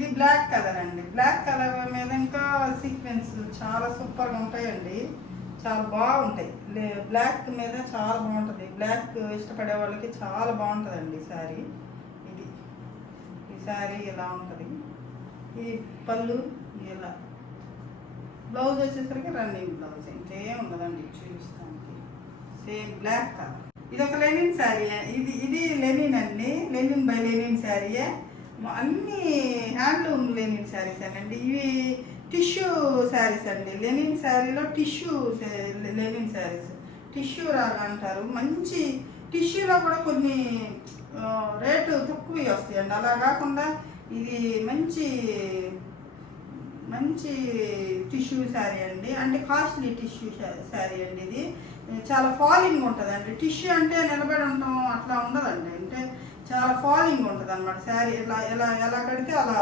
ఇది black colour అండి. Black colour మీద ఇంకా సీక్వెన్స్ చాలా సూపర్గా ఉంటాయండి, చాలా బాగుంటాయి. బ్లాక్ మీద చాలా బాగుంటుంది. బ్లాక్ ఇష్టపడే వాళ్ళకి చాలా బాగుంటుందండి ఈ శారీ. ఇది ఈ శారీ ఇలా ఉంటుంది. ఈ పళ్ళు ఇలా, బ్లౌజ్ వచ్చేసరికి రన్నింగ్ బ్లౌజ్, ఇంకేం ఉండదండి. చూపిస్తానికి సేమ్ బ్లాక్ కలర్. ఇది ఒక లెనిన్ శారీ. ఇది లెనిన్ అండి, లెనిన్ బై లెనిన్ శారీయే. అన్ని హ్యాండ్లూమ్ లెనిన్ శారీస్ అండి. ఇవి టిష్యూ శారీస్ అండి. లెనిన్ శారీలో టిష్యూ లెనిన్ శారీస్, టిష్యూ రాగా అంటారు. మంచి టిష్యూలో కూడా కొన్ని రేటు తక్కువ వస్తాయండి. అలా కాకుండా ఇది మంచి మంచి టిష్యూ శారీ అండి, అంటే కాస్ట్లీ టిష్యూ శారీ అండి. ఇది చాలా ఫాలింగ్ ఉంటుందండి. టిష్యూ అంటే నిలబడి ఉండటం అట్లా ఉండదండి, అంటే చాలా ఫాలింగ్ ఉంటుంది అన్నమాట. శారీ ఎలా ఎలా ఎలా కడితే అలా